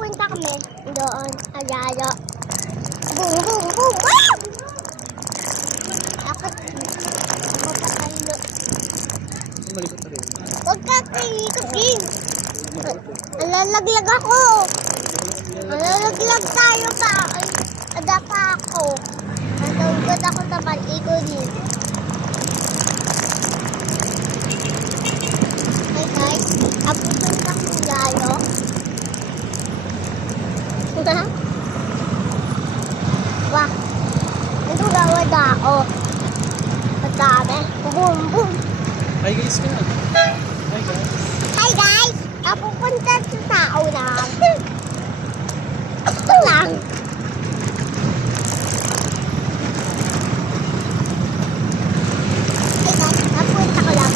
pupunta kami doon, Aralo. Boom, boom, boom! Wow! Ako papatalo. Malikot na rin. Huwag ka kalikot. Alalaglag ako. Alalaglag tayo pa. Ada pa ako. Natugod ako sa paligid. Hey guys, pupunta kami lalo. Wah, ito gawad ako. Madami. Boom, boom. Hi guys ka na. Hi guys. Hi guys! Pupunta sa tao lang. Ito lang. Hi guys, pupunta ko lang.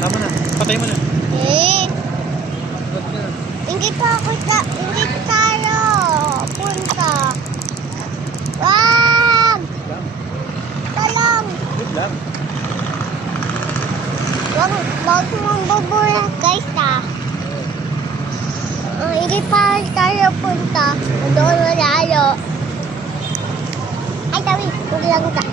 Tama na. Patay mo na. Hindi tayo punta. Wag! Talang! Wait lang. Wag mong bubura guys hindi pa tayo punta. Doon lalo. Ay, tawi. Huwag lang ka.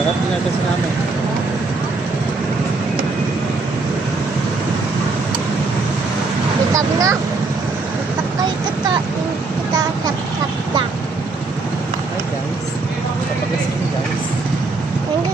Dapat dinadala sa namin. Bitab na. Takay kita saksak. Hi guys. Kapag guys. Hindi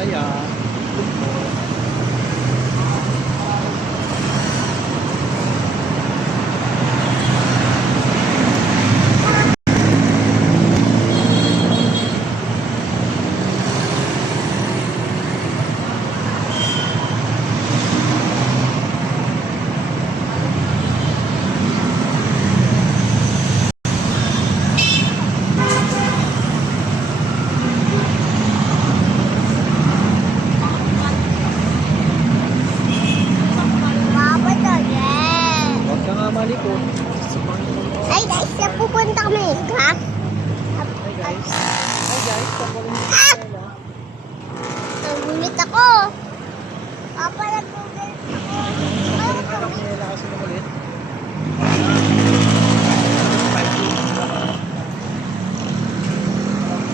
Ligaya. Papa to, yeah. Huwag ka nga malikot. Ay guys, na pupunta kami. Ha? Hi guys. Hi guys. Papalit mo Ah! sila. Nagulit ako. Papa, nagulit ako. Anak niya lang kasi namulit.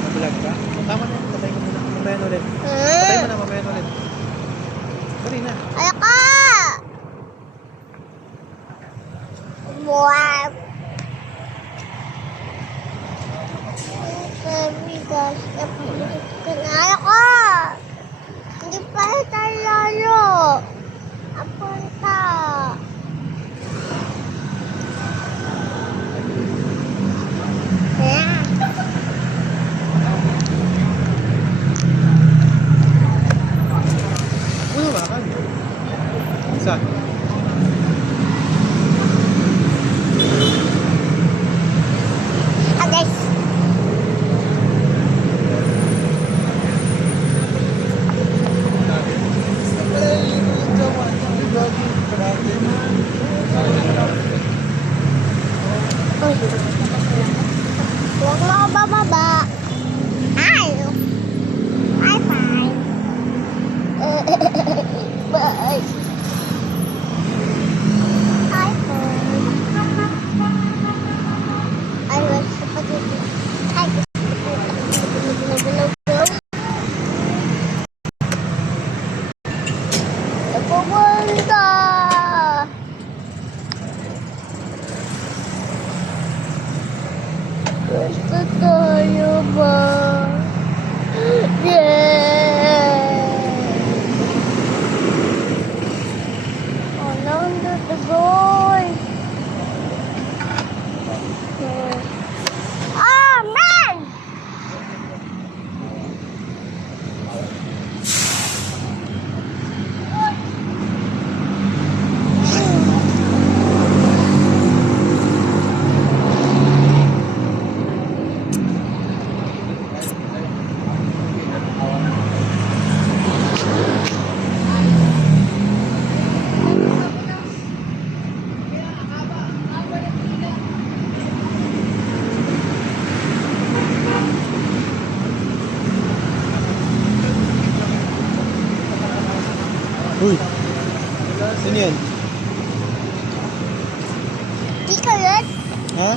Nabulag ka? Tama na. Patay mo muna. Mamayan ulit. Patay mo na. Mamayan ulit. Dali na. Ayoko! Wow! Sabi guys, napulit ka na. Ayoko! Hindi pa tayo lalo. Apunta. Yeah. Uy, wakan. Saan? Ah, guys. Uy. Huwag mo ako bababa. Ay! Bye bye. Bye. iPhone. I like spaghetti. Ay, pupunta. Gusto tayo ba? Yeah! Oh, under the door. Oh, man! Uy. Sino yan? Kika yan? Ha?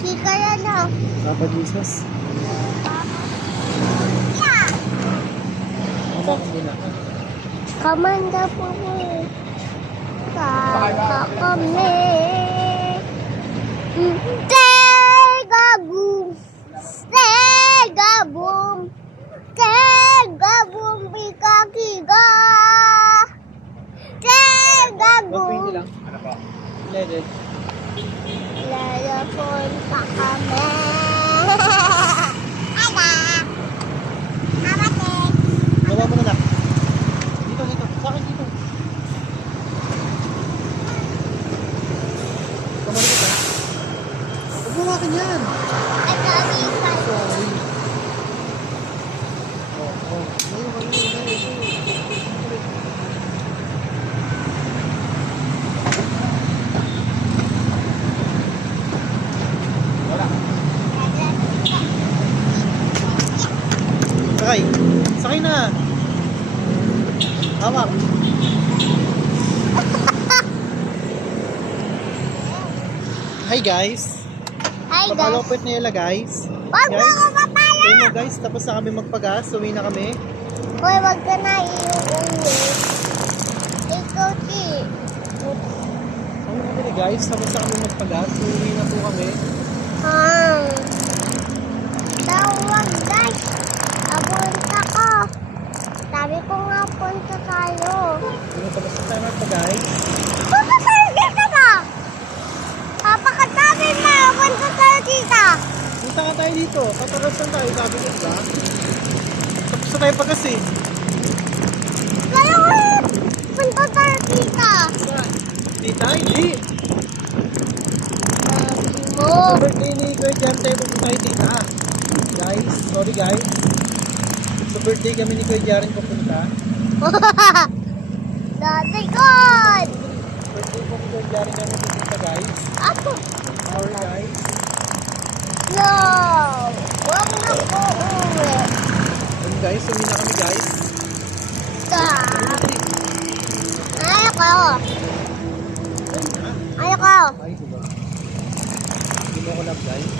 Kika yan ah. Papa Jesus. Yeah! Ano kung din ako? Kamanda po mo. Kaka kami. Tegabum. Tegabum. Tegabum. Bikakiga. Tegabum. 120 lang. Ano pa? Leaded. Lalapon pa kami. Ada. Abate. Baba mo na lang. Dito, dito. Sa akin dito. Kamalikot ka. Huwag mo akin yan. Ay, kami pa. Sorry. Oh, oh. Ngayon. Sakay. Sakay na. Hawak. Hi guys. Hi guys. Papalapit na yala guys. Wag mo ako papala. Ayun mo guys, tapos na kami magpagas. Uwi na kami. Hoy, wag ka na iuuli. Ikaw, Chi. Ano kami guys, tapos na kami magpagas. Uwi na po kami. Tawag guys. Abunta ko. Punta ka tayo dito. Paparasan tayo, sabi ko ba? Tapos na tayo pagkasi. Kaya ko punta tayo kita. Dita, hindi. Sabi mo. Sa birthday ni Kuya Jan tayo pupunta tayo dita. Guys, sorry guys. Sa birthday kami ni Kuya Jaren pupunta. Dati God. Birthday po ni Kuya Jaren kami pupunta guys. Ako. Sorry guys. No. Huwag na po uwi. And guys, uwi na kami guys. Stop. Ayoko. Ayoko. Ay, diba? Hindi mo ako love guys.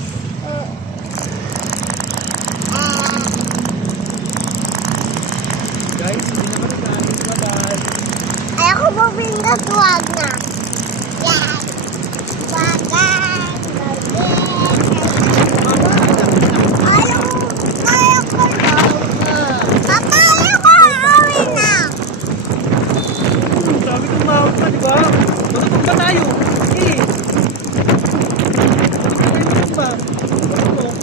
Guys, hindi na kami guys. Bye-bye. Ayoko mo bindas, huwag na. Yan. Huwag na. Ayoko na. Papa, ayoko. Uwi na. Sabi ko mahawak na, di ba? Matutong ba tayo? Eh! Matutong ba? Matutong.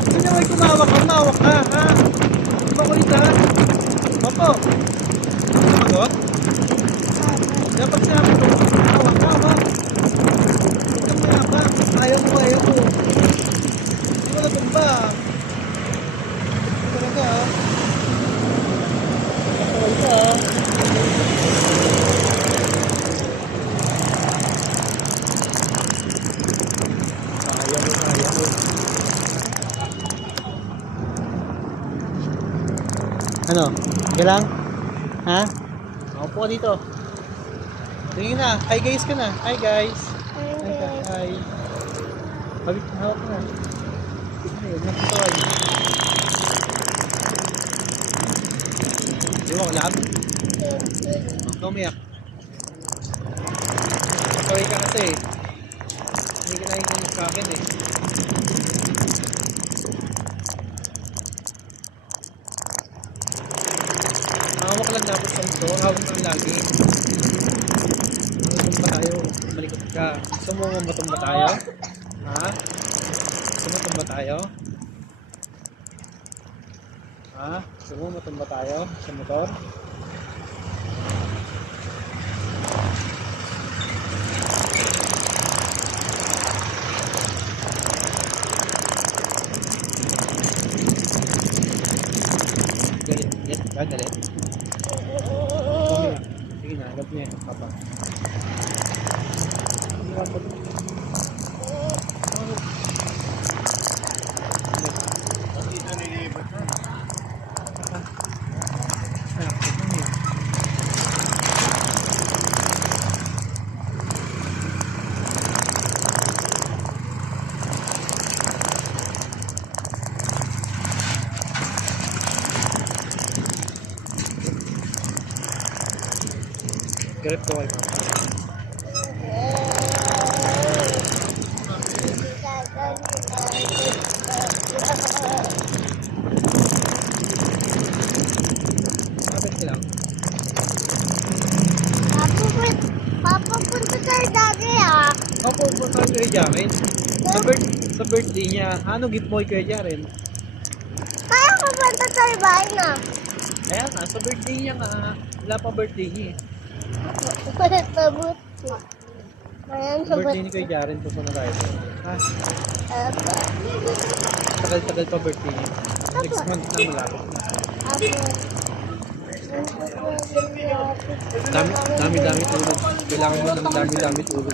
Hindi naman kumawak ka, mahawak ka, ha? Di ba kulit, ha? Opo. Magot? Dapat sinabi ko, mahawak ka, ha? Huwag kang mahawak. Ayaw mo, ayaw mo. Hindi mo natumba. Hindi talaga, ha? Matawal ka, ha? Ayaw mo, ayaw mo. Ano? Okay lang? Ha? Ako po dito. Tingin na. Hi guys ka na. Hi guys. Hi. Hi. Habit na hawak na. Ay, nakatawag. Di mo, lab? Huwag umiyak. Sorry ka kasi. Hindi ka nakikinig sa akin eh. Hawak lang dapat sa ito. Hawak lang lagi. Matumba tayo. Malikot ka. Gusto mo matumba tayo? Ha? Gusto mo matumba tayo? Ha? Gusto mo matumba tayo sa motor? Galit. Galit. Sige na, agad niya. Papa. Galit ko kay Papa. Bakit ka lang? Papapunta tayo dati ah. Ako, punta kay Jaren. Sa birthday niya, ano gift mo kay Jaren? Kaya pupunta tayo bahay na. Kaya nga, sa birthday niya nga. Wala pa birthday niya eh. Tabot. Ayan, Sa birthday ni kay Jaren, pupunta tayo. Ha? Tagal-tagal pa birthday niya. Next month na malapit na. Dami tulog. Kailangan mo ng dami tulog.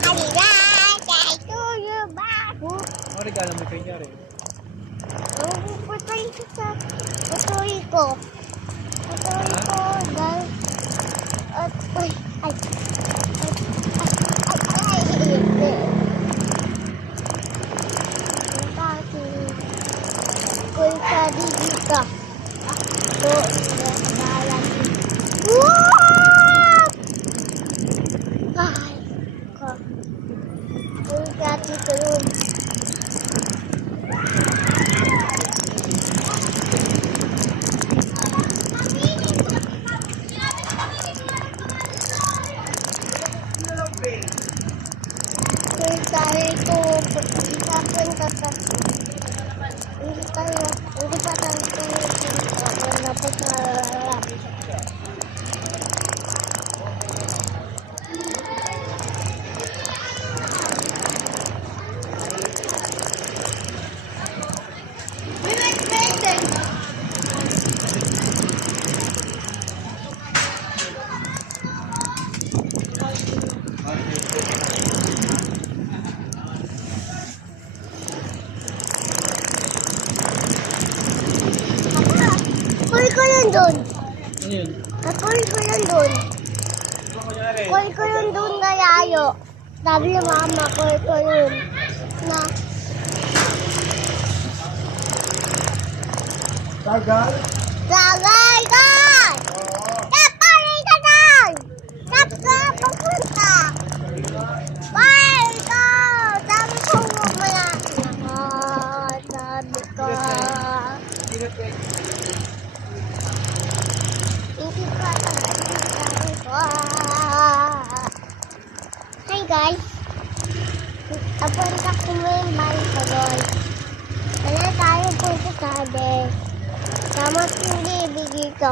Ano regalo mo kay Jaren? Patayin ko sa patuloy ko. Patuloy ko dahil at ay kung sa dito so nakabalan ay ko kung sa dito yun kung sa dito papunta yun doon. Ano yun? Call ko yun doon. Ano kunyari? Call ko yun doon na layo. Sabi ni mama, call ko yun. Na, Tagal? Tagay ka! Tapalay ka doon! Tap ka, papunta! Bye ka! Sabi ko mamaya. Sabi ko. Hindi ka sabi ko. Hi guys! Apunta ko may balik ko doon. Kaya tayo punta sabi. Tama yung baby dito.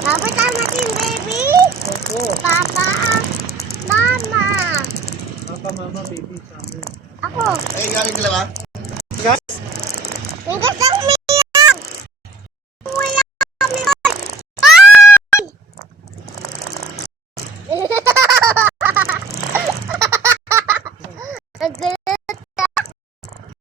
Dapat tama yung baby? Opo. Papa, mama. Papa, mama, baby, sa amin. Ako. Eh, galing ka ba? Guys, Yung gusto ko